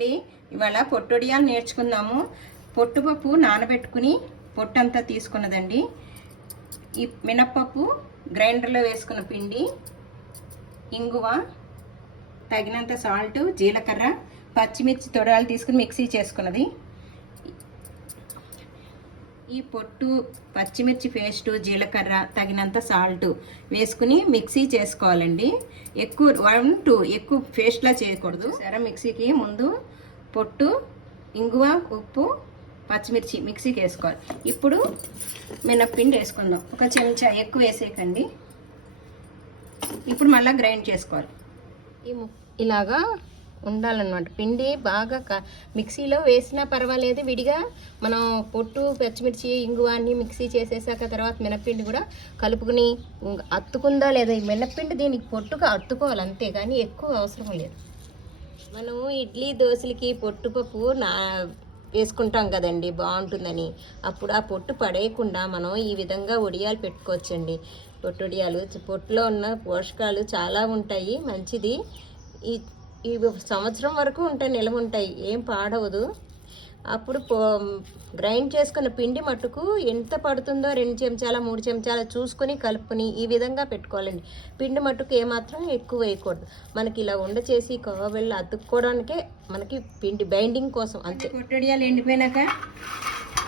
అండి. ఇవాళ పొట్టొడియాలు నేర్చుకుందాము. పొట్టుపప్పు నానబెట్టుకుని పొట్టంతా తీసుకున్నదండి. ఈ మినప్పప్పు గ్రైండర్లో వేసుకున్న పిండి, ఇంగువ, తగినంత సాల్ట్, జీలకర్ర, పచ్చిమిర్చి తొడాలు తీసుకుని మిక్సీ చేసుకున్నది. ఈ పొట్టు, పచ్చిమిర్చి పేస్టు, జీలకర్ర, తగినంత సాల్ట్ వేసుకుని మిక్సీ చేసుకోవాలండి. ఎక్కువ పేస్ట్లా చేయకూడదు. సరే, మిక్సీకి ముందు పొట్టు, ఇంగువ, ఉప్పు, పచ్చిమిర్చి మిక్సీకి వేసుకోవాలి. ఇప్పుడు మినప్పిండి వేసుకుందాం. ఒక చెంచా, ఎక్కువ వేసేయకండి. ఇప్పుడు మళ్ళీ గ్రైండ్ చేసుకోవాలి. ఇలాగా ఉండాలన్నమాట. పిండి బాగా మిక్సీలో వేసినా పర్వాలేదు, విడిగా మనం పొట్టు, పచ్చిమిర్చి, ఇంగువ అన్నీ మిక్సీ చేసేసాక తర్వాత మినప్పిండి కూడా కలుపుకుని అత్తుకుందా లేదా, ఈ మినప్పిండి దీనికి పొట్టుగా అత్తుకోవాలి అంతే, కానీ ఎక్కువ అవసరం లేదు. మనం ఇడ్లీ దోశలకి పొట్టుపప్పు వేసుకుంటాం కదండి, బాగుంటుందని. అప్పుడు ఆ పొట్టు పడేయకుండా మనం ఈ విధంగా వడియాలు పెట్టుకోవచ్చండి. పొట్టొడియాలు, పొట్టులో ఉన్న పోషకాలు చాలా ఉంటాయి, మంచిది. ఈ సంవత్సరం వరకు ఉంటాయి, నిలవ ఉంటాయి, ఏం పాడవదు. అప్పుడు గ్రైండ్ చేసుకున్న పిండి మట్టుకు ఎంత పడుతుందో 2 చెంచాల 3 చెంచాల చూసుకొని కలుపుకొని ఈ విధంగా పెట్టుకోవాలండి. పిండి మట్టుకు ఏమాత్రం ఎక్కువ వేయకూడదు. మనకి ఇలా ఉండ చేసి కోవెళ్ళ అతుక్కోవడానికే మనకి పిండి బైండింగ్ కోసం అంతే. పొట్టొడియాలు ఎండిపోయినాక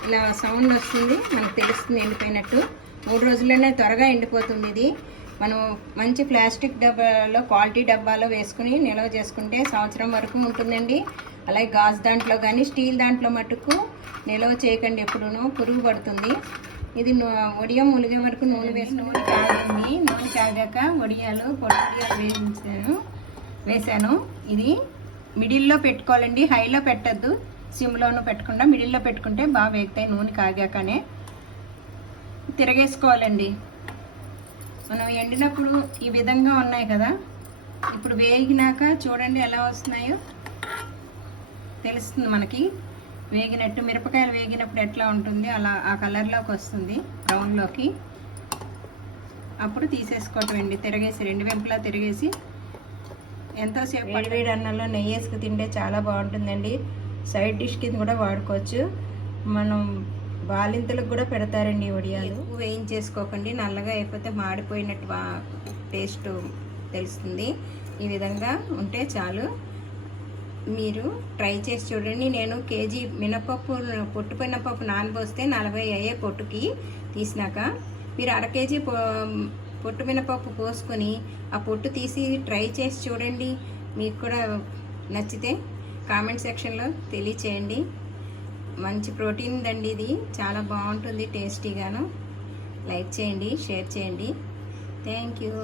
ఇలా సౌండ్ వస్తుంది, మనకు తెలుస్తుంది ఎండిపోయినట్టు. 3 రోజుల్లోనే త్వరగా ఎండిపోతుంది. ఇది మనం మంచి ప్లాస్టిక్ డబ్బాలో, క్వాలిటీ డబ్బాలో వేసుకుని నిల్వ చేసుకుంటే సంవత్సరం వరకు ఉంటుందండి. అలాగే గాజు దాంట్లో కానీ స్టీల్ దాంట్లో మటుకు నిల్వ చేయకండి, ఎప్పుడూనూ పురుగు పడుతుంది. ఇది వడియం ములిగే వరకు నూనె వేసుకుని కాగింది. నూనె కాగాక పొట్టొడియాలు వేసాను. ఇది మిడిల్లో పెట్టుకోవాలండి, హైలో పెట్టద్దు, సిమ్లోనూ పెట్టకుండా మిడిల్లో పెట్టుకుంటే బాగా వేగుతాయి. నూనె కాగాకనే తిరగేసుకోవాలండి. మనం ఎండినప్పుడు ఈ విధంగా ఉన్నాయి కదా, ఇప్పుడు వేగినాక చూడండి ఎలా వస్తున్నాయో తెలుస్తుంది మనకి. వేగినట్టు, మిరపకాయలు వేగినప్పుడు ఎట్లా ఉంటుంది అలా ఆ కలర్లోకి వస్తుంది, బ్రౌన్లోకి. అప్పుడు తీసేసుకోవటం అండి, తిరగేసి 2 వైపులా తిరిగేసి. ఎంతోసేపు వేడి అన్నంలో నెయ్యి వేసుకు తింటే చాలా బాగుంటుందండి. సైడ్ డిష్ కింద కూడా వాడుకోవచ్చు. మనం బాలింతలకు కూడా పెడతారండి ఈ వడియాలు. వేయించేసుకోకండి, నల్లగా అయిపోతే మాడిపోయినట్టు టేస్ట్ తెలుస్తుంది. ఈ విధంగా ఉంటే చాలు. మీరు ట్రై చేసి చూడండి. నేను కేజీ మినపప్పు, పొట్టు మినపప్పు నానబోస్తే 40 అయ్యే పొట్టుకి తీసినాక, మీరు 1/2 కేజీ పొట్టు మినపప్పు పోసుకొని ఆ పొట్టు తీసి ట్రై చేసి చూడండి. మీకు కూడా నచ్చితే కామెంట్ సెక్షన్లో తెలియచేయండి. మంచి ప్రోటీన్ దండి ఇది, చాలా బాగుంటుంది టేస్టీగాను. లైక్ చేయండి, షేర్ చేయండి. Thank you.